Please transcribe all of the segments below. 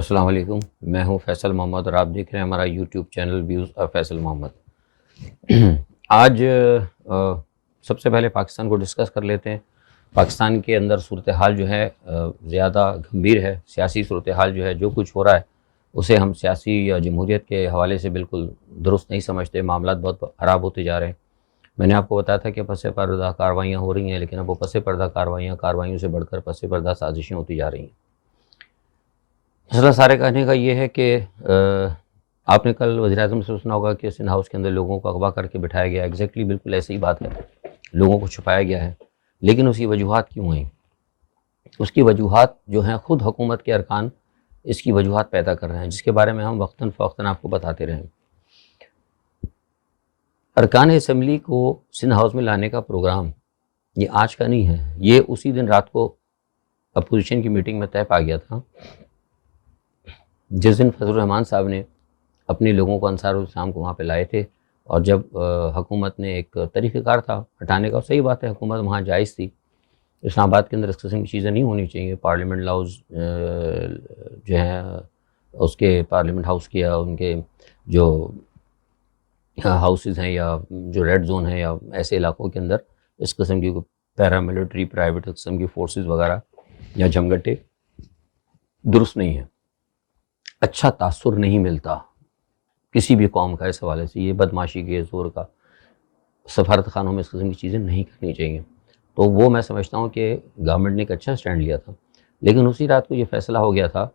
السلام علیکم، میں ہوں فیصل محمد اور آپ دیکھ رہے ہیں ہمارا YouTube channel views of Faisal Muhammad. آج سب سے پہلے پاکستان کو ڈسکس کر لیتے ہیں۔ پاکستان کے اندر صورتحال جو ہے زیادہ گھمبیر ہے۔ سیاسی صورتحال جو ہے، جو کچھ ہو رہا ہے اسے ہم سیاسی یا جمہوریت کے حوالے سے بالکل درست نہیں سمجھتے۔ معاملات بہت خراب ہوتے جا رہے ہیں۔ میں نے آپ کو بتایا تھا کہ پس پردہ کاروائیاں ہو رہی ہیں، لیکن اب وہ پس پردہ کاروائیوں سے بڑھ کر پس پردہ سازشیں ہوتی جا رہی ہیں۔ مسئلہ سارے کہنے کا یہ ہے کہ آپ نے کل وزیر اعظم سے سنا ہوگا کہ سندھ ہاؤس کے اندر لوگوں کو اغوا کر کے بٹھایا گیا۔ ایگزیکٹلی بالکل ایسی ہی بات ہے، لوگوں کو چھپایا گیا ہے۔ لیکن اس کی وجوہات کیوں ہیں؟ اس کی وجوہات جو ہیں خود حکومت کے ارکان اس کی وجوہات پیدا کر رہے ہیں، جس کے بارے میں ہم وقتاً فوقتاً آپ کو بتاتے رہے ہیں۔ ارکان اسمبلی کو سندھ ہاؤس میں لانے کا پروگرام یہ آج کا نہیں ہے، یہ اسی دن رات کو اپوزیشن کی میٹنگ میں طے پا گیا تھا، جس دن فضل الرحمان صاحب نے اپنے لوگوں کو انصار الاسلام کو وہاں پہ لائے تھے۔ اور جب حکومت نے ایک طریقہ کار تھا ہٹانے کا، صحیح بات ہے، حکومت وہاں جائز تھی۔ اسلام آباد کے اندر اس قسم کی چیزیں نہیں ہونی چاہیے۔ پارلیمنٹ لاؤز جو ہیں اس کے پارلیمنٹ ہاؤس کے یا ان کے جو ہاؤسز ہیں یا جو ریڈ زون ہیں یا ایسے علاقوں کے اندر اس قسم کی پیراملٹری پرائیویٹ قسم کی فورسز وغیرہ یا جھمگٹے درست نہیں ہیں۔ اچھا تاثر نہیں ملتا کسی بھی قوم کا اس حوالے سے۔ یہ بدماشی کے زور کا سفارت خانوں میں اس قسم کی چیزیں نہیں کرنی چاہیے۔ تو وہ میں سمجھتا ہوں کہ گورنمنٹ نے ایک اچھا سٹینڈ لیا تھا، لیکن اسی رات کو یہ فیصلہ ہو گیا تھا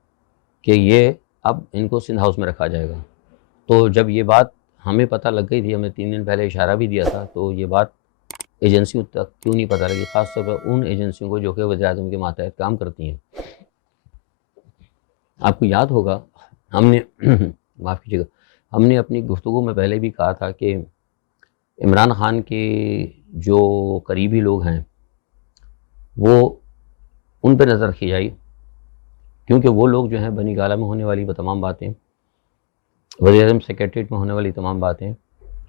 کہ یہ اب ان کو سندھ ہاؤس میں رکھا جائے گا۔ تو جب یہ بات ہمیں پتہ لگ گئی تھی، ہم نے 3 دن پہلے اشارہ بھی دیا تھا، تو یہ بات ایجنسیوں تک کیوں نہیں پتہ لگی، خاص طور پر ان ایجنسیوں کو جو کہ وزیر اعظم کے ماتحت کام کرتی ہیں۔ آپ کو یاد ہوگا ہم نے معاف کیجیے گا، ہم نے اپنی گفتگو میں پہلے بھی کہا تھا کہ عمران خان کے جو قریبی لوگ ہیں وہ ان پہ نظر رکھی جائے، کیونکہ وہ لوگ جو ہیں بنی گالہ میں ہونے والی تمام باتیں، وزیر اعظم سیکریٹریٹ میں ہونے والی تمام باتیں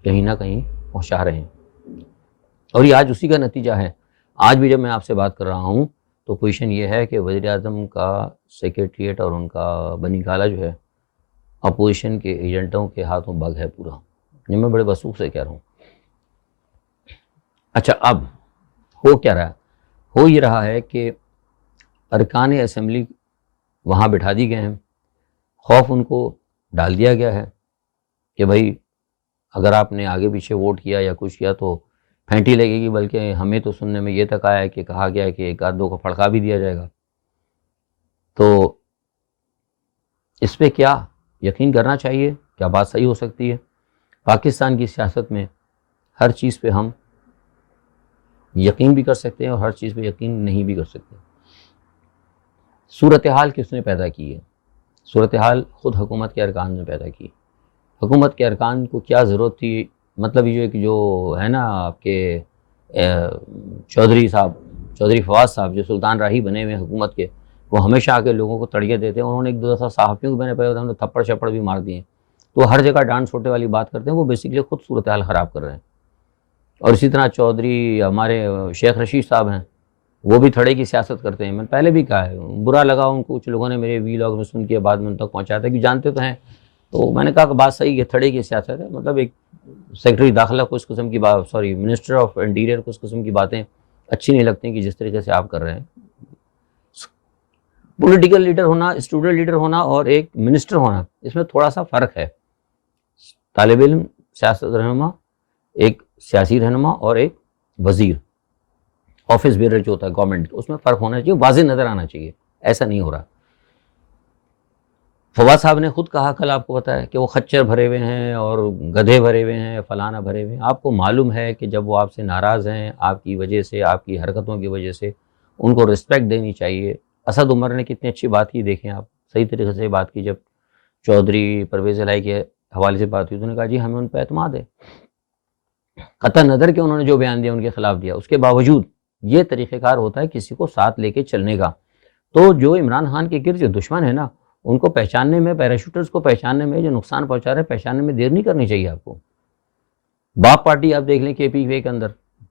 کہیں نہ کہیں پہنچا رہے ہیں، اور یہ آج اسی کا نتیجہ ہے۔ آج بھی جب میں آپ سے بات کر رہا ہوں تو پوزیشن یہ ہے کہ وزیر اعظم کا سیکریٹریٹ اور ان کا بنی گالہ جو ہے اپوزیشن کے ایجنٹوں کے ہاتھوں بگ ہے پورا۔ یہ میں بڑے وثوق سے کہہ رہا ہوں۔ اچھا، اب ہو کیا رہا ہے؟ ہو یہ رہا ہے کہ ارکان اسمبلی وہاں بٹھا دی گئے ہیں، خوف ان کو ڈال دیا گیا ہے کہ بھائی اگر آپ نے آگے پیچھے ووٹ کیا یا کچھ کیا تو پھینٹی لگے گی، بلکہ ہمیں تو سننے میں یہ تک آیا ہے کہ کہا گیا ہے کہ ایک آدھ دو کو پھڑکا بھی دیا جائے گا۔ تو اس پہ کیا یقین کرنا چاہیے؟ کیا بات صحیح ہو سکتی ہے؟ پاکستان کی سیاست میں ہر چیز پہ ہم یقین بھی کر سکتے ہیں اور ہر چیز پہ یقین نہیں بھی کر سکتے۔ صورتحال کس نے پیدا کی ہے؟ صورتحال خود حکومت کے ارکان نے پیدا کی۔ حکومت کے ارکان کو کیا ضرورت تھی؟ مطلب یہ جو ہے نا آپ کے چودھری فواز صاحب جو سلطان راہی بنے ہوئے حکومت کے، وہ ہمیشہ آ کے لوگوں کو تڑیے دیتے ہیں۔ انہوں نے ایک دو دفعہ صحافیوں کو میں نے پہلے ہم نے تھپڑ چھپڑ بھی مار دیے ہیں، تو ہر جگہ ڈانٹ چھوٹے والی بات کرتے ہیں۔ وہ بیسیکلی خود صورتحال خراب کر رہے ہیں۔ اور اسی طرح چودھری ہمارے شیخ رشید صاحب ہیں، وہ بھی تھڑے کی سیاست کرتے ہیں۔ میں نے پہلے بھی کہا ہے، برا لگا ان کو، کچھ لوگوں نے میرے ویلاگ میں سن کے بعد میں ان تک پہنچایا تھا کہ جانتے تو ہیں، تو میں نے کہا کہ بات صحیح ہے، تھڑے کی سیاست ہے۔ مطلب ایک سیکرٹری داخلہ کو اس قسم کی بات، منسٹر آف انٹیریئر کو اس قسم کی باتیں اچھی نہیں لگتی کہ جس طریقے سے آپ کر رہے ہیں۔ پولیٹیکل لیڈر ہونا، اسٹوڈنٹ لیڈر ہونا اور ایک منسٹر ہونا، اس میں تھوڑا سا فرق ہے۔ طالب علم، سیاست رہنما، ایک سیاسی رہنما اور ایک وزیر، آفس بیئرر جو ہوتا ہے گورنمنٹ، اس میں فرق ہونا چاہیے، واضح نظر آنا چاہیے۔ ایسا نہیں ہو رہا۔ فواز صاحب نے خود کہا، کل آپ کو بتایا کہ وہ خچر بھرے ہوئے ہیں اور گدھے بھرے ہوئے ہیں، فلانا بھرے ہوئے ہیں۔ آپ کو معلوم ہے کہ جب وہ آپ سے ناراض ہیں، آپ کی وجہ سے، آپ کی حرکتوں کی وجہ سے، ان کو رسپیکٹ دینی چاہیے۔ اسد عمر نے کتنی اچھی بات کی، دیکھیں آپ، صحیح طریقے سے بات کی۔ جب چودھری پرویز الہی کے حوالے سے بات ہوئی تو انہوں نے کہا جی ہمیں ان پہ اعتماد ہے، قطع نظر کہ انہوں نے جو بیان دیا ان کے خلاف دیا، اس کے باوجود یہ طریقہ کار ہوتا ہے کسی کو ساتھ لے کے چلنے کا۔ تو جو عمران خان کے گرد جو دشمن ہے نا، ان کو پہچاننے میں، پیراشوٹرز کو پہچاننے میں، جو نقصان پہنچا رہے ہیں پہچاننے میں دیر نہیں کرنی چاہیے آپ کو۔ باپ پارٹی آپ دیکھ لیں کے پی کے اندر،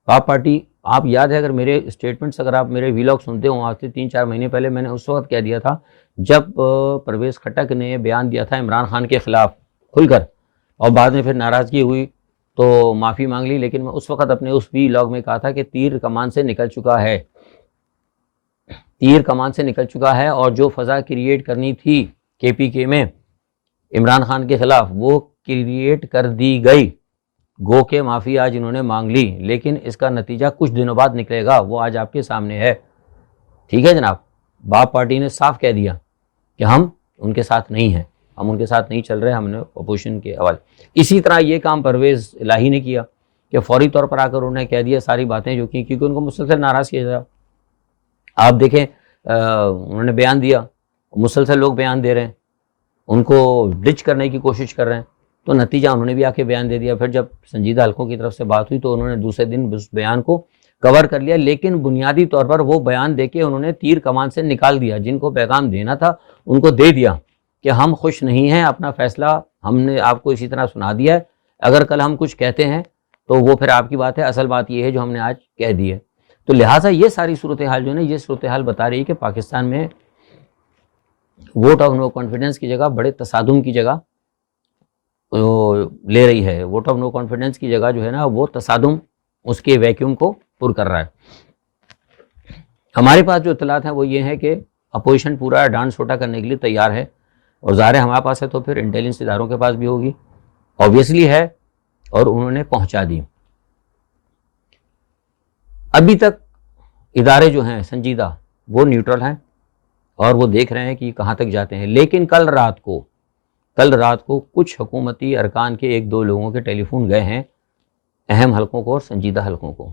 باپ پارٹی آپ یاد ہے اگر میرے اسٹیٹمنٹس، اگر آپ میرے ویلاگ سنتے ہوں آج سے 3-4 مہینے پہلے، میں نے اس وقت کہہ دیا تھا جب پرویز خٹک نے بیان دیا تھا عمران خان کے خلاف کھل کر، اور بعد میں پھر ناراضگی ہوئی تو معافی مانگ لی، لیکن میں اس وقت اپنے اس ویلاگ میں کہا تھا کہ تیر کمان سے نکل چکا ہے، تیر کمان سے نکل چکا ہے، اور جو فضا کریٹ کرنی تھی کے پی کے میں عمران خان کے خلاف وہ کریٹ کر دی گئی، گو کہ معافی آج انہوں نے مانگ لی، لیکن اس کا نتیجہ کچھ دنوں بعد نکلے گا، وہ آج آپ کے سامنے ہے۔ ٹھیک ہے جناب، باپ پارٹی نے صاف کہہ دیا کہ ہم ان کے ساتھ نہیں ہیں، ہم ان کے ساتھ نہیں چل رہے، ہم نے اپوزیشن کے حوالے۔ اسی طرح یہ کام پرویز الہی نے کیا کہ فوری طور پر آ کر انہوں نے کہہ دیا ساری باتیں جو کی، کیونکہ ان کو مسلسل ناراض کیا جاتا۔ آپ دیکھیں انہوں نے بیان دیا، مسلسل لوگ بیان دے رہے ہیں، ان کو ڈچ کرنے کی کوشش کر رہے ہیں، تو نتیجہ انہوں نے بھی آ کے بیان دے دیا۔ پھر جب سنجیدہ حلقوں کی طرف سے بات ہوئی تو انہوں نے دوسرے دن اس بیان کو کور کر لیا، لیکن بنیادی طور پر وہ بیان دے کے انہوں نے تیر کمان سے نکال دیا، جن کو پیغام دینا تھا ان کو دے دیا کہ ہم خوش نہیں ہیں، اپنا فیصلہ ہم نے آپ کو اسی طرح سنا دیا ہے، اگر کل ہم کچھ کہتے ہیں تو وہ پھر آپ کی بات ہے، اصل بات یہ ہے جو ہم نے آج کہہ دی ہے۔ تو لہٰذا یہ ساری صورتحال جو ہے نا، یہ صورتحال بتا رہی ہے کہ پاکستان میں ووٹ آف نو کانفیڈنس کی جگہ بڑے تصادم کی جگہ لے رہی ہے، ووٹ آف نو کانفیڈنس کی جگہ جو ہے نا وہ تصادم اس کے ویکیوم کو پر کر رہا ہے۔ ہمارے پاس جو اطلاعات ہیں وہ یہ ہیں کہ اپوزیشن پورا ڈانس چھوٹا کرنے کے لیے تیار ہے، اور ظاہر ہے ہمارے پاس ہے تو پھر انٹیلیجنس اداروں کے پاس بھی ہوگی، اوبویسلی ہے، اور انہوں نے پہنچا دی۔ ابھی تک ادارے جو ہیں سنجیدہ وہ نیوٹرل ہیں اور وہ دیکھ رہے ہیں کہ کہاں تک جاتے ہیں، لیکن کل رات کو کچھ حکومتی ارکان کے 1-2 لوگوں کے ٹیلی فون گئے ہیں اہم حلقوں کو اور سنجیدہ حلقوں کو،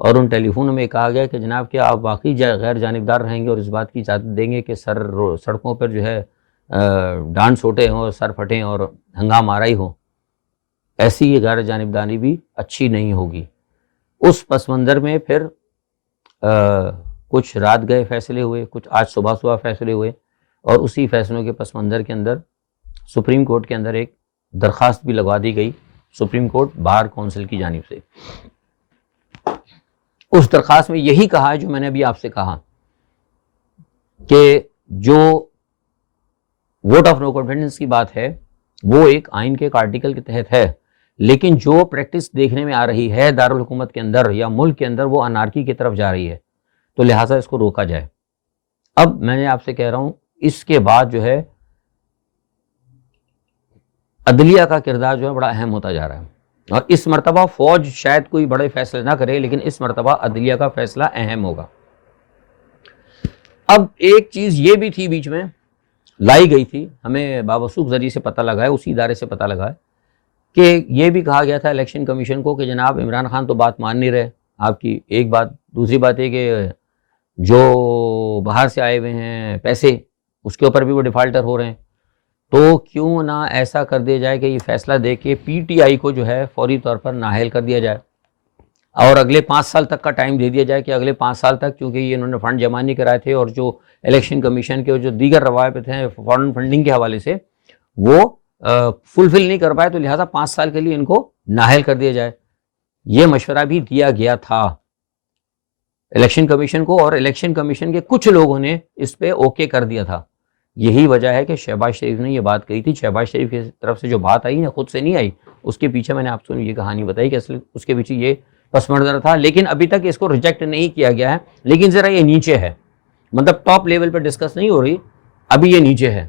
اور ان ٹیلی فونوں میں کہا گیا کہ جناب کیا آپ واقعی غیر جانبدار رہیں گے اور اس بات کی اجازت دیں گے کہ سڑکوں پر جو ہے ڈانڈ چھوٹے ہوں اور سر پھٹیں اور ہنگام آرائی ہو؟ ایسی غیر جانبداری بھی اچھی نہیں ہوگی۔ اس پس منظر میں پھر کچھ رات گئے فیصلے ہوئے، کچھ آج صبح فیصلے ہوئے، اور اسی فیصلوں کے پس منظر کے اندر سپریم کورٹ کے اندر ایک درخواست بھی لگوا دی گئی سپریم کورٹ بار کونسل کی جانب سے۔ اس درخواست میں یہی کہا ہے جو میں نے ابھی آپ سے کہا کہ جو ووٹ آف نو کانفیڈنس کی بات ہے وہ ایک آئین کے ایک آرٹیکل کے تحت ہے، لیکن جو پریکٹس دیکھنے میں آ رہی ہے دارالحکومت کے اندر یا ملک کے اندر وہ انارکی کی طرف جا رہی ہے، تو لہٰذا اس کو روکا جائے۔ اب میں نے آپ سے کہہ رہا ہوں اس کے بعد جو ہے عدلیہ کا کردار جو ہے بڑا اہم ہوتا جا رہا ہے، اور اس مرتبہ فوج شاید کوئی بڑے فیصلے نہ کرے، لیکن اس مرتبہ عدلیہ کا فیصلہ اہم ہوگا۔ اب ایک چیز یہ بھی تھی بیچ میں لائی گئی تھی، ہمیں بابسوخ ذریعے سے پتہ لگا ہے، اسی ادارے سے پتہ لگا ہے کہ یہ بھی کہا گیا تھا الیکشن کمیشن کو کہ جناب عمران خان تو بات مان نہیں رہے آپ کی، ایک بات، دوسری بات یہ کہ جو باہر سے آئے ہوئے ہیں پیسے اس کے اوپر بھی وہ ڈیفالٹر ہو رہے ہیں، تو کیوں نہ ایسا کر دیا جائے کہ یہ فیصلہ دے کے پی ٹی آئی کو جو ہے فوری طور پر نااہل کر دیا جائے، اور اگلے 5 سال تک کا ٹائم دے دیا جائے کہ اگلے 5 سال تک، کیونکہ یہ انہوں نے فنڈ جمع نہیں کرائے تھے، اور جو الیکشن کمیشن کے جو دیگر روابط ہیں فارن فنڈنگ کے حوالے سے وہ فلفل نہیں کر پائے، تو لہٰذا 5 سال کے لیے ان کو نااہل کر دیا جائے۔ یہ مشورہ بھی دیا گیا تھا الیکشن کمیشن کو، اور الیکشن کمیشن کے کچھ لوگوں نے اس پہ اوکے کر دیا تھا۔ یہی وجہ ہے کہ شہباز شریف نے یہ بات کہی تھی، شہباز شریف کی طرف سے جو بات آئی نا خود سے نہیں آئی، اس کے پیچھے میں نے آپ کو یہ کہانی بتائی کہ اصل اس کے پیچھے یہ پس منظر تھا، لیکن ابھی تک اس کو ریجیکٹ نہیں کیا گیا ہے، لیکن ذرا یہ نیچے ہے، مطلب ٹاپ لیول پہ ڈسکس نہیں ہو رہی، ابھی یہ نیچے ہے۔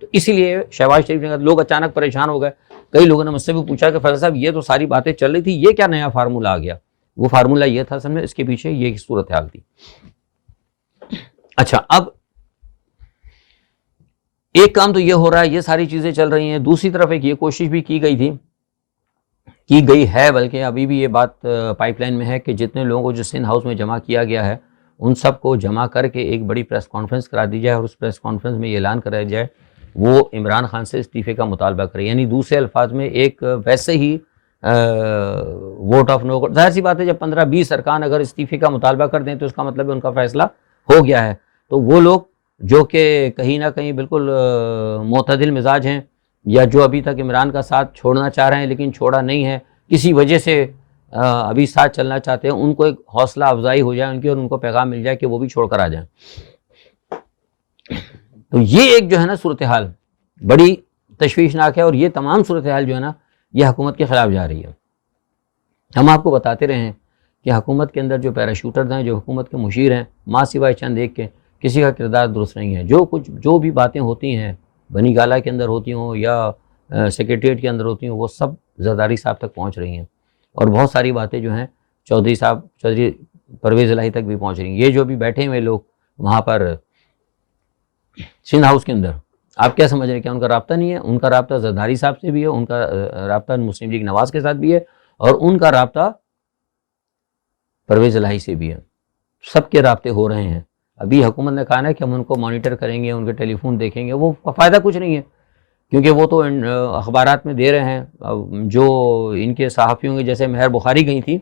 تو اسی لیے شہباز شریف نے لوگ اچانک پریشان ہو گئے، کئی لوگوں نے مجھ سے بھی پوچھا کہ فیصل صاحب یہ تو ساری باتیں چل رہی تھی، یہ کیا نیا فارمولہ آ گیا؟ وہ فارمولہ یہ تھا، سمجھے اس کے پیچھے یہ صورتحال تھی۔ اچھا، اب ایک کام تو یہ ہو رہا ہے، یہ ساری چیزیں چل رہی ہیں، دوسری طرف ایک یہ کوشش بھی کی گئی ہے بلکہ ابھی بھی یہ بات پائپ لائن میں ہے کہ جتنے لوگوں کو جو سندھ ہاؤس میں جمع کیا گیا ہے ان سب کو جمع کر کے ایک بڑی پریس کانفرنس کرا دی جائے، اور اس پریس کانفرنس میں یہ اعلان کرایا جائے وہ عمران خان سے استعفے کا مطالبہ کرے، یعنی دوسرے الفاظ میں ایک ویسے ہی ووٹ آف نو، ظاہر سی بات ہے جب 15-20 ارکان اگر استعفے کا مطالبہ کر دیں تو اس کا مطلب ان کا فیصلہ ہو گیا ہے، تو وہ لوگ جو کہ کہیں نہ کہیں بالکل معتدل مزاج ہیں، یا جو ابھی تک عمران کا ساتھ چھوڑنا چاہ رہے ہیں لیکن چھوڑا نہیں ہے، کسی وجہ سے ابھی ساتھ چلنا چاہتے ہیں ان کو ایک حوصلہ افزائی ہو جائے ان کی، اور ان کو پیغام مل جائے کہ وہ بھی چھوڑ کر آ جائیں. تو یہ ایک جو ہے نا صورتحال بڑی تشویشناک ہے، اور یہ تمام صورتحال جو ہے نا یہ حکومت کے خلاف جا رہی ہے. ہم آپ کو بتاتے رہے ہیں کہ حکومت کے اندر جو پیراشوٹرز ہیں، جو حکومت کے مشیر ہیں، ماں سوائے چند ایک کے کسی کا کردار درست نہیں ہے. جو بھی باتیں ہوتی ہیں بنی گالہ کے اندر ہوتی ہوں یا سیکریٹریٹ کے اندر ہوتی ہوں، وہ سب زرداری صاحب تک پہنچ رہی ہیں، اور بہت ساری باتیں جو ہیں چودھری پرویز الہی تک بھی پہنچ رہی ہیں. یہ جو بھی بیٹھے ہوئے لوگ وہاں پر سندھ ہاؤس کے اندر، آپ کیا سمجھ رہے ہیں کہ ان کا رابطہ نہیں ہے؟ ان کا رابطہ زرداری صاحب سے بھی ہے، ان کا رابطہ مسلم لیگ نواز کے ساتھ بھی ہے، اور ان کا رابطہ پرویز الہی سے بھی ہے. سب کے رابطے ہو رہے ہیں. ابھی حکومت نے کہا نا کہ ہم ان کو مانیٹر کریں گے، ان کے ٹیلی فون دیکھیں گے. وہ فائدہ کچھ نہیں ہے، کیونکہ وہ تو اخبارات میں دے رہے ہیں. جو ان کے صحافیوں کے جیسے مہر بخاری گئی تھی،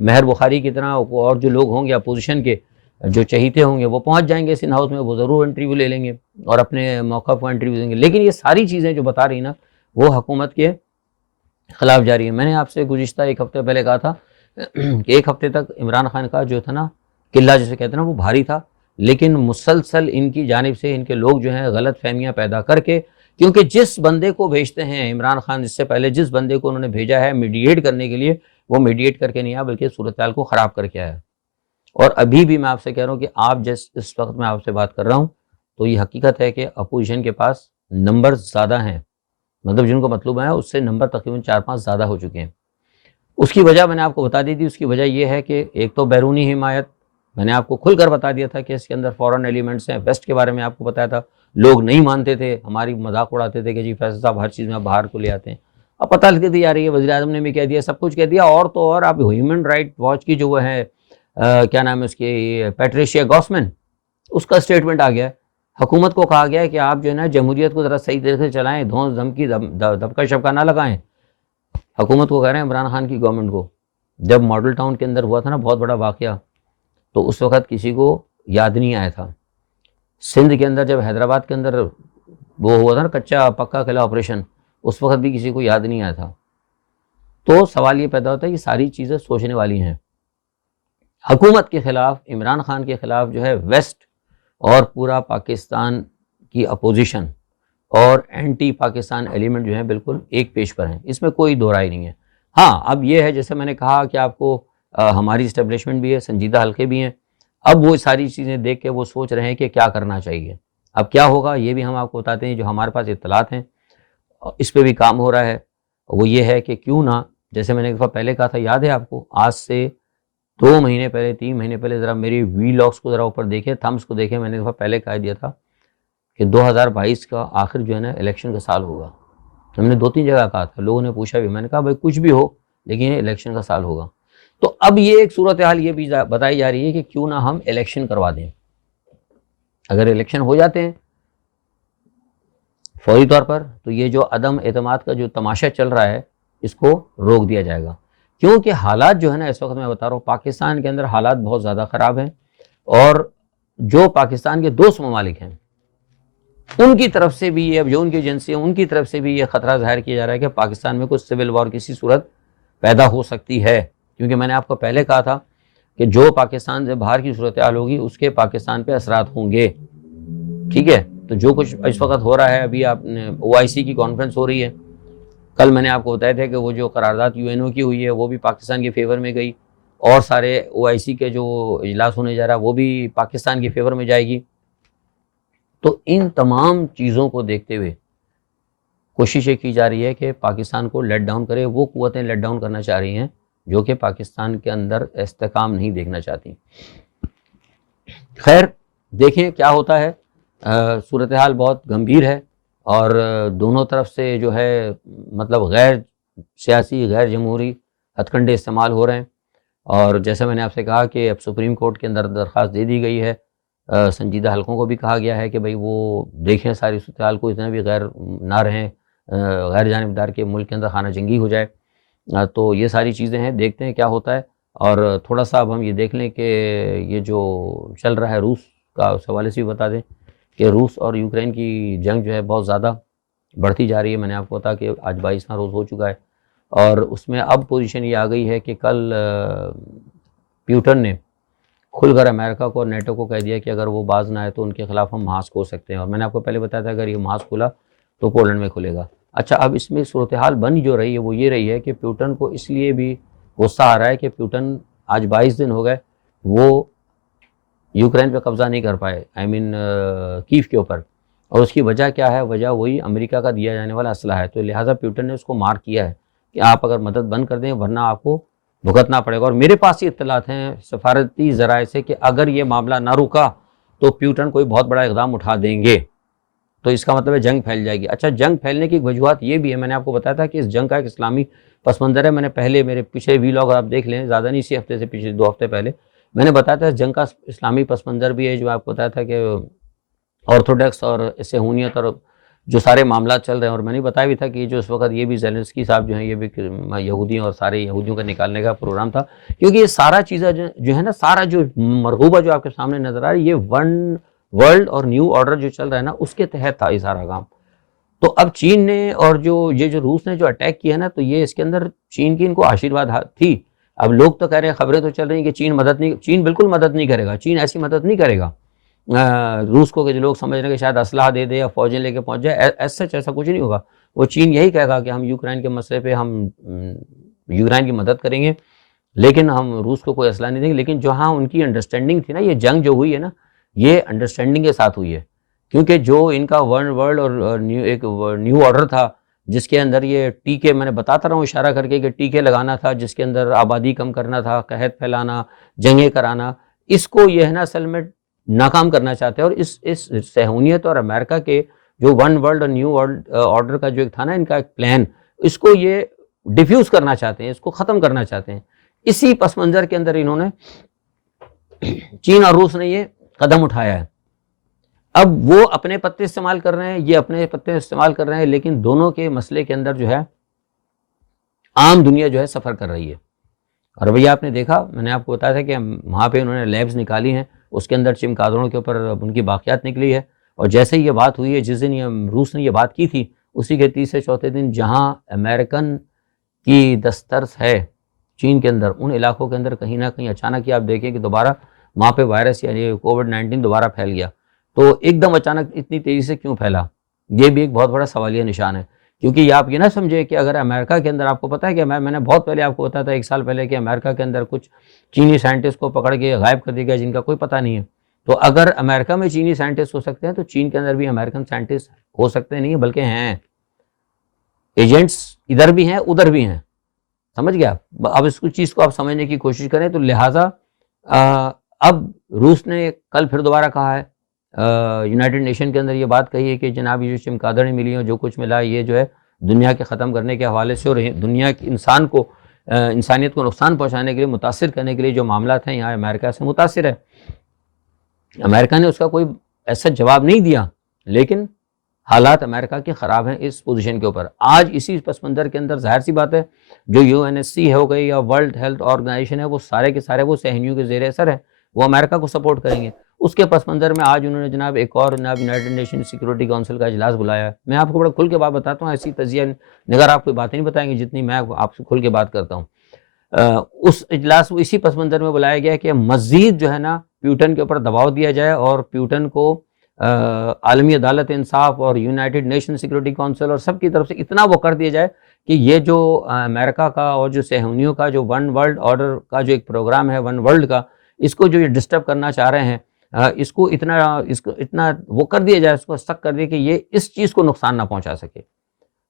مہر بخاری کی طرح اور جو لوگ ہوں گے اپوزیشن کے جو چہیتے ہوں گے، وہ پہنچ جائیں گے سندھ ہاؤس میں، وہ ضرور انٹرویو لے لیں گے اور اپنے موقع پر انٹرویو دیں گے. لیکن یہ ساری چیزیں جو بتا رہی نا وہ حکومت کے خلاف جاری ہے. میں نے آپ سے گزشتہ ایک ہفتے پہلے کہا تھا کہ ایک ہفتے تک عمران خان کا جو تھا نا قلعہ جسے کہتے ہیں نا وہ بھاری تھا، لیکن مسلسل ان کی جانب سے ان کے لوگ جو ہیں غلط فہمیاں پیدا کر کے، کیونکہ جس بندے کو بھیجتے ہیں عمران خان، اس سے پہلے جس بندے کو انہوں نے بھیجا ہے میڈیٹ کرنے کے لیے، وہ میڈیٹ کر کے نہیں آیا بلکہ صورتحال کو خراب کر کے آیا. اور ابھی بھی میں آپ سے کہہ رہا ہوں کہ آپ اس وقت میں آپ سے بات کر رہا ہوں تو یہ حقیقت ہے کہ اپوزیشن کے پاس نمبر زیادہ ہیں، مطلب جن کو مطلوب ہے اس سے نمبر تقریباً 4-5 زیادہ ہو چکے ہیں. اس کی وجہ میں نے آپ کو بتا دی تھی. اس کی وجہ یہ ہے کہ ایک تو بیرونی حمایت، میں نے آپ کو کھل کر بتا دیا تھا کہ اس کے اندر فورن ایلیمنٹس ہیں. ویسٹ کے بارے میں آپ کو بتایا تھا، لوگ نہیں مانتے تھے، ہماری مذاق اڑاتے تھے کہ جی فیصل صاحب ہر چیز میں باہر کو لے آتے ہیں. اب پتہ لگتی تھی یار یہ وزیر اعظم نے بھی کہہ دیا، سب کچھ کہہ دیا. اور تو اور اب ہیومن رائٹ واچ کی جو وہ ہے کیا نام ہے اس کی، پیٹریشیا گوسمین، اس کا اسٹیٹمنٹ آ گیا ہے. حکومت کو کہا گیا ہے کہ آپ جو ہے نا جمہوریت کو ذرا صحیح طریقے سے چلائیں، دھونس دھمکی دبکا شبکا نہ لگائیں. حکومت کو کہہ رہے ہیں عمران خان کی گورنمنٹ کو. جب ماڈل ٹاؤن کے اندر ہوا تھا نا بہت بڑا واقعہ، تو اس وقت کسی کو یاد نہیں آیا تھا. سندھ کے اندر جب حیدرآباد کے اندر وہ ہوا تھا نا کچا پکا قلعہ آپریشن، اس وقت بھی کسی کو یاد نہیں آیا تھا. تو سوال یہ پیدا ہوتا ہے کہ ساری چیزیں سوچنے والی ہیں. حکومت کے خلاف، عمران خان کے خلاف جو ہے ویسٹ اور پورا پاکستان کی اپوزیشن اور اینٹی پاکستان ایلیمنٹ جو ہیں بالکل ایک پیج پر ہیں، اس میں کوئی دو رائے نہیں ہے. ہاں اب یہ ہے جیسے میں نے کہا کہ آپ کو ہماری اسٹیبلشمنٹ بھی ہے، سنجیدہ حلقے بھی ہیں. اب وہ ساری چیزیں دیکھ کے وہ سوچ رہے ہیں کہ کیا کرنا چاہیے. اب کیا ہوگا یہ بھی ہم آپ کو بتاتے ہیں جو ہمارے پاس اطلاعات ہیں، اس پہ بھی کام ہو رہا ہے. وہ یہ ہے کہ کیوں نہ، جیسے میں نے ایک دفعہ پہلے کہا تھا، یاد ہے آپ کو، آج سے 2 مہینے پہلے 3 مہینے پہلے ذرا میری وی لاگس کو ذرا اوپر دیکھیں، تھمس کو دیکھیں. میں نے ایک دفعہ پہلے کہہ دیا تھا کہ 2022 کا آخر جو ہے نا الیکشن کا سال ہوگا. ہم نے 2-3 جگہ کہا تھا، لوگوں نے پوچھا بھی، میں نے کہا بھائی کچھ بھی ہو لیکن یہ الیکشن کا سال ہوگا. تو اب یہ ایک صورتحال یہ بھی بتائی جا رہی ہے کہ کیوں نہ ہم الیکشن کروا دیں. اگر الیکشن ہو جاتے ہیں فوری طور پر تو یہ جو عدم اعتماد کا جو تماشا چل رہا ہے اس کو روک دیا جائے گا. کیونکہ حالات جو ہے نا اس وقت میں بتا رہا ہوں پاکستان کے اندر حالات بہت زیادہ خراب ہیں، اور جو پاکستان کے دوست ممالک ہیں ان کی طرف سے بھی، اب جو ان کی ایجنسی ہیں ان کی طرف سے بھی یہ خطرہ ظاہر کیا جا رہا ہے کہ پاکستان میں کچھ سول وار کسی صورت پیدا ہو سکتی ہے. کیونکہ میں نے آپ کو پہلے کہا تھا کہ جو پاکستان سے باہر کی صورتحال ہوگی اس کے پاکستان پہ اثرات ہوں گے. ٹھیک ہے، تو جو کچھ اس وقت ہو رہا ہے، ابھی آپ نے OIC کی کانفرنس ہو رہی ہے، کل میں نے آپ کو بتایا تھا کہ وہ جو قرارداد UNO کی ہوئی ہے وہ بھی پاکستان کے فیور میں گئی، اور سارے OIC کے جو اجلاس ہونے جا رہا ہے وہ بھی پاکستان کے فیور میں جائے گی. تو ان تمام چیزوں کو دیکھتے ہوئے کوشش یہ کی جا رہی ہے کہ پاکستان کو لیٹ ڈاؤن کرے. وہ قوتیں لیٹ ڈاؤن کرنا چاہ رہی ہیں جو کہ پاکستان کے اندر استحکام نہیں دیکھنا چاہتی. خیر دیکھیں کیا ہوتا ہے. صورتحال بہت گمبھیر ہے، اور دونوں طرف سے جو ہے مطلب غیر سیاسی، غیر جمہوری ہتھ کنڈے استعمال ہو رہے ہیں. اور جیسے میں نے آپ سے کہا کہ اب سپریم کورٹ کے اندر درخواست دے دی گئی ہے، سنجیدہ حلقوں کو بھی کہا گیا ہے کہ بھئی وہ دیکھیں ساری صورتحال کو، اتنے بھی غیر نہ رہیں، غیر جانبدار کے ملک کے اندر خانہ جنگی ہو جائے. تو یہ ساری چیزیں ہیں، دیکھتے ہیں کیا ہوتا ہے. اور تھوڑا سا اب ہم یہ دیکھ لیں کہ یہ جو چل رہا ہے روس کا، اس حوالے سے بھی بتا دیں کہ روس اور یوکرین کی جنگ جو ہے بہت زیادہ بڑھتی جا رہی ہے. میں نے آپ کو بتا کہ آج 22واں روز ہو چکا ہے، اور اس میں اب پوزیشن یہ آ گئی ہے کہ کل پیوٹن نے کھل کر امریکہ کو اور نیٹو کو کہہ دیا کہ اگر وہ باز نہ آئے تو ان کے خلاف ہم محاذ کھول سکتے ہیں، اور میں نے آپ کو پہلے بتایا تھا اگر یہ محاذ کھلا تو پولینڈ میں کھلے گا۔ اچھا، اب اس میں صورتحال بن جو رہی ہے وہ یہ رہی ہے کہ پیوٹن کو اس لیے بھی غصہ آ رہا ہے کہ پیوٹن آج 22 دن ہو گئے وہ یوکرین پہ قبضہ نہیں کر پائے، کیف کے اوپر، اور اس کی وجہ کیا ہے؟ وجہ وہی امریکہ کا دیا جانے والا اسلحہ ہے، تو لہٰذا پیوٹن نے اس کو مارک کیا ہے کہ آپ اگر مدد بند کر دیں ورنہ آپ کو بھگتنا پڑے گا۔ اور میرے پاس یہ اطلاعات ہیں سفارتی ذرائع سے کہ اگر یہ معاملہ نہ رکا تو پیوٹن کوئی بہت بڑا اقدام اٹھا دیں گے، تو اس کا مطلب ہے جنگ پھیل جائے گی۔ اچھا، جنگ پھیلنے کی وجوہات یہ بھی ہے، میں نے آپ کو بتایا تھا کہ اس جنگ کا ایک اسلامی پس منظر ہے۔ میں نے پہلے میرے پچھلے ویلاگ آپ دیکھ لیں، زیادہ نہیں، اسی ہفتے سے پچھلے 2 ہفتے پہلے میں نے بتایا تھا اس جنگ کا اسلامی پس منظر بھی ہے، جو آپ کو بتایا تھا کہ آرتھوڈکس اور صہیونیت اور جو سارے معاملات چل رہے ہیں، اور میں نے بتایا بھی تھا کہ جو اس وقت یہ بھی زیلنسکی صاحب جو ہیں یہ بھی یہودیوں اور سارے یہودیوں کا نکالنے کا پروگرام تھا، کیونکہ یہ سارا چیزیں جو ہے نا، سارا جو مرغوبہ جو آپ کے سامنے نظر آ رہی ہے، یہ ون ورلڈ اور نیو آرڈر جو چل رہا ہے نا، اس کے تحت تھا یہ سارا کام۔ تو اب چین نے اور جو روس نے جو اٹیک کیا ہے نا، تو یہ اس کے اندر چین کی ان کو آشیرواد تھی۔ اب لوگ تو کہہ رہے ہیں، خبریں تو چل رہی ہیں کہ چین بالکل مدد نہیں کرے گا، چین ایسی مدد نہیں کرے گا روس کو کہ جو لوگ سمجھ رہے ہیں کہ شاید اسلحہ دے دے یا فوجیں لے کے پہنچ جائے، ایسا کچھ نہیں ہوگا۔ وہ چین یہی کہے گا کہ ہم یوکرین کے مسئلے پہ ہم یوکرین کی مدد کریں گے، لیکن ہم روس کو کوئی اسلحہ نہیں دیں گے۔ لیکن جو ہاں ان کی انڈرسٹینڈنگ تھی نا، یہ جنگ جو ہوئی ہے نا، یہ انڈرسٹینڈنگ کے ساتھ ہوئی ہے، کیونکہ جو ان کا ون ورلڈ اور ایک نیو آرڈر تھا جس کے اندر یہ ٹیکے، میں نے بتاتا رہا ہوں اشارہ کر کے کہ ٹیکے لگانا تھا، جس کے اندر آبادی کم کرنا تھا، قحط پھیلانا، جنگیں کرانا، اس کو یہ ہے نا اصل میں ناکام کرنا چاہتے ہیں۔ اور اس صہیونیت اور امریکہ کے جو ون ورلڈ اور نیو ورلڈ آرڈر کا جو ایک تھا نا ان کا ایک پلان، اس کو یہ ڈیفیوز کرنا چاہتے ہیں، اس کو ختم کرنا چاہتے ہیں۔ اسی پس منظر کے اندر انہوں نے چین اور روس نے یہ قدم اٹھایا ہے۔ اب وہ اپنے پتے استعمال کر رہے ہیں، یہ اپنے پتے استعمال کر رہے ہیں، لیکن دونوں کے مسئلے کے اندر جو ہے عام دنیا جو ہے سفر کر رہی ہے۔ اور رویہ آپ نے دیکھا، میں نے آپ کو بتایا تھا کہ وہاں پہ انہوں نے لیبز نکالی ہیں، اس کے اندر چمگادڑوں کے اوپر ان کی باقیات نکلی ہے، اور جیسے ہی یہ بات ہوئی ہے، جس دن روس نے یہ بات کی تھی، اسی کے تیسرے چوتھے دن جہاں امریکن کی دسترس ہے چین کے اندر، ان علاقوں کے اندر کہیں نہ کہیں اچانک ہی آپ دیکھیں کہ دوبارہ وہاں پہ وائرس یعنی کووڈ-19 دوبارہ پھیل گیا۔ تو ایک دم اچانک اتنی تیزی سے کیوں پھیلا؟ یہ بھی ایک بہت بڑا سوالیہ نشان ہے، کیونکہ آپ یہ نہ سمجھے کہ اگر امریکہ کے اندر، آپ کو پتہ ہے کہ میں نے بہت پہلے آپ کو بتایا تھا 1 سال پہلے کہ امریکہ کے اندر کچھ چینی سائنٹسٹ کو پکڑ کے غائب کر دیا گیا جن کا کوئی پتہ نہیں ہے۔ تو اگر امریکہ میں چینی سائنٹسٹ ہو سکتے ہیں تو چین کے اندر بھی امریکن سائنٹسٹ ہو سکتے نہیں ہیں، بلکہ ہیں، ایجنٹس ادھر بھی ہیں ادھر بھی ہیں، سمجھ گیا؟ اب اس چیز کو آپ سمجھنے کی کوشش کریں۔ تو لہٰذا اب روس نے کل پھر دوبارہ کہا ہے، یونائٹڈ نیشن کے اندر یہ بات کہی ہے کہ جناب یہ جو چمگادڑیں ملی ہیں، جو کچھ ملا، یہ جو ہے دنیا کے ختم کرنے کے حوالے سے اور دنیا کے انسانیت کو نقصان پہنچانے کے لیے، متاثر کرنے کے لیے جو معاملات ہیں، یہاں امریکہ سے متاثر ہے۔ امریکہ نے اس کا کوئی ایسا جواب نہیں دیا، لیکن حالات امریکہ کے خراب ہیں اس پوزیشن کے اوپر۔ آج اسی پس منظر کے اندر ظاہر سی بات ہے، جو UNSC ہو گئی یا ورلڈ ہیلتھ آرگنائزیشن ہے، وہ سارے کے سارے وہ صہیونیوں کے زیر اثر ہیں، وہ امریکہ کو سپورٹ کریں گے۔ اس کے پس منظر میں آج انہوں نے جناب ایک اور یونائٹڈ نیشن سیکورٹی کونسل کا اجلاس بلایا ہے۔ میں آپ کو بڑا کھل کے بات بتاتا ہوں، ایسی تجزیہ نگار آپ کوئی باتیں نہیں بتائیں گے جتنی میں آپ سے کھل کے بات کرتا ہوں۔ اس اجلاس اسی پس منظر میں بلایا گیا کہ مزید جو ہے نا پیوٹن کے اوپر دباؤ دیا جائے، اور پیوٹن کو عالمی عدالت انصاف اور یونائٹڈ نیشن سیکورٹی کونسل اور سب کی طرف سے اتنا وہ کر دیا جائے کہ یہ جو امریکہ کا اور جو صہیونیوں کا جو ون ورلڈ آرڈر کا جو ایک پروگرام ہے ون ورلڈ کا، اس کو جو یہ ڈسٹرب کرنا چاہ رہے ہیں، اس کو اتنا وہ کر دیا جائے، اس کو سخت کر دیا کہ یہ اس چیز کو نقصان نہ پہنچا سکے۔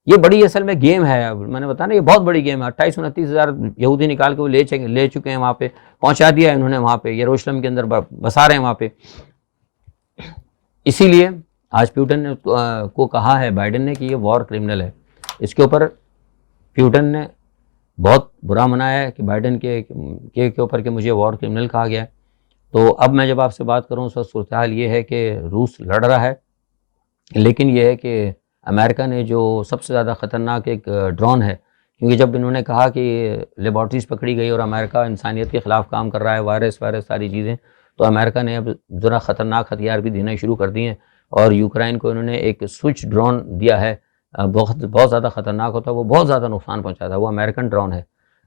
یہ بڑی اصل میں گیم ہے، میں نے بتایا نا، یہ بہت بڑی گیم ہے۔ 28-29 ہزار یہودی نکال کے وہ لے چکے ہیں، وہاں پہ پہنچا دیا ہے انہوں نے، وہاں پہ یروشلم کے اندر بسا رہے ہیں وہاں پہ۔ اسی لیے آج پیوٹن نے کو کہا ہے بائیڈن نے کہ یہ وار کرمنل ہے۔ اس کے اوپر پیوٹن نے بہت برا منایا ہے کہ بائیڈن کے اوپر کہ مجھے وار کرمنل کہا گیا ہے۔ تو اب میں جب آپ سے بات کروں، اس وقت صورتحال یہ ہے کہ روس لڑ رہا ہے، لیکن یہ ہے کہ امریکہ نے جو سب سے زیادہ خطرناک ایک ڈرون ہے، کیونکہ جب انہوں نے کہا کہ لیبارٹریز پکڑی گئی اور امریکہ انسانیت کے خلاف کام کر رہا ہے، وائرس ساری چیزیں، تو امریکہ نے اب ذرا خطرناک ہتھیار بھی دینا شروع کر دیے ہیں، اور یوکرائن کو انہوں نے ایک سوئچ ڈرون دیا ہے بہت زیادہ خطرناک ہوتا ہے، وہ بہت زیادہ نقصان پہنچاتا ہے. وہ امریکن ڈرون ہے،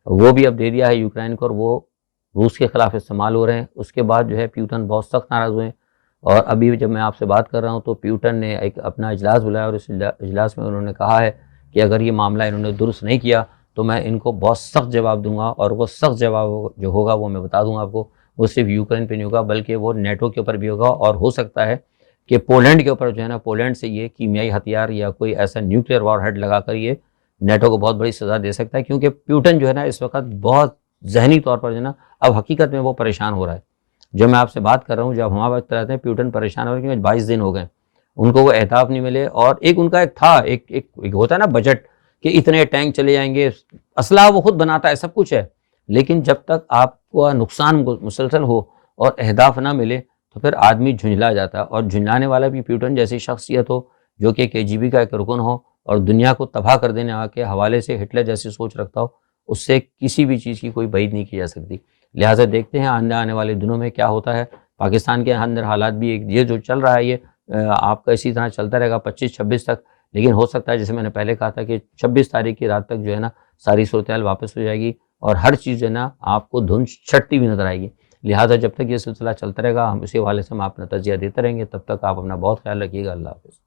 وہ بھی اب دے دیا ہے یوکرین کو، اور وہ روس کے خلاف استعمال ہو رہے ہیں. اس کے بعد جو ہے پیوٹن بہت سخت ناراض ہوئے ہیں، اور ابھی جب میں آپ سے بات کر رہا ہوں تو پیوٹن نے ایک اپنا اجلاس بلایا، اور اس اجلاس میں انہوں نے کہا ہے کہ اگر یہ معاملہ انہوں نے درست نہیں کیا تو میں ان کو بہت سخت جواب دوں گا، اور وہ سخت جواب جو ہوگا وہ میں بتا دوں گا آپ کو. وہ صرف یوکرین پہ نہیں ہوگا بلکہ وہ نیٹو کے اوپر بھی ہوگا، اور ہو سکتا ہے کہ پولینڈ کے اوپر جو ہے نا، پولینڈ سے یہ کیمیائی ہتھیار یا کوئی ایسا نیوکلیئر وار ہیڈ لگا کر یہ نیٹو کو بہت بڑی سزا دے سکتا ہے. کیونکہ پیوٹن جو ہے نا اس وقت بہت ذہنی طور پر جو ہے نا اب حقیقت میں وہ پریشان ہو رہا ہے. جب میں آپ سے بات کر رہا ہوں، جب ہمارے وقت رہتے ہیں پیوٹن پریشان ہو رہے ہیں، 22 دن ہو گئے ان کو، وہ اہداف نہیں ملے. اور ایک ان کا ایک تھا ایک ہوتا ہے نا بجٹ کہ اتنے ٹینک چلے جائیں گے، اسلحہ وہ خود بناتا ہے، سب کچھ ہے، لیکن جب تک آپ کو نقصان مسلسل ہو اور اہداف نہ ملے تو پھر آدمی جھنجلا جاتا ہے. اور جھنجلانے والا بھی پیوٹن جیسی شخصیت ہو جو کہ KGB کا ایک رکن ہو اور دنیا کو تباہ کر دینے کے حوالے سے ہٹلر جیسی سوچ رکھتا ہو، اس سے کسی بھی چیز کی کوئی بعید نہیں کی جا سکتی. لہٰذا دیکھتے ہیں آنے والے دنوں میں کیا ہوتا ہے. پاکستان کے اندر حالات بھی یہ جو چل رہا ہے یہ آپ کا اسی طرح چلتا رہے گا 25-26 تک، لیکن ہو سکتا ہے جیسے میں نے پہلے کہا تھا کہ 26 تاریخ کی رات تک جو ہے نا ساری صورتحال واپس ہو جائے گی، اور ہر چیز جو ہے نا آپ کو دھند چھٹتی ہوئی نظر آئے گی. لہٰذا جب تک یہ سلسلہ چلتا رہے گا ہم اسی حوالے سے ہم آپ کو تجزیہ دیتے رہیں گے. تب تک آپ اپنا بہت خیال رکھیے گا. اللہ حافظ.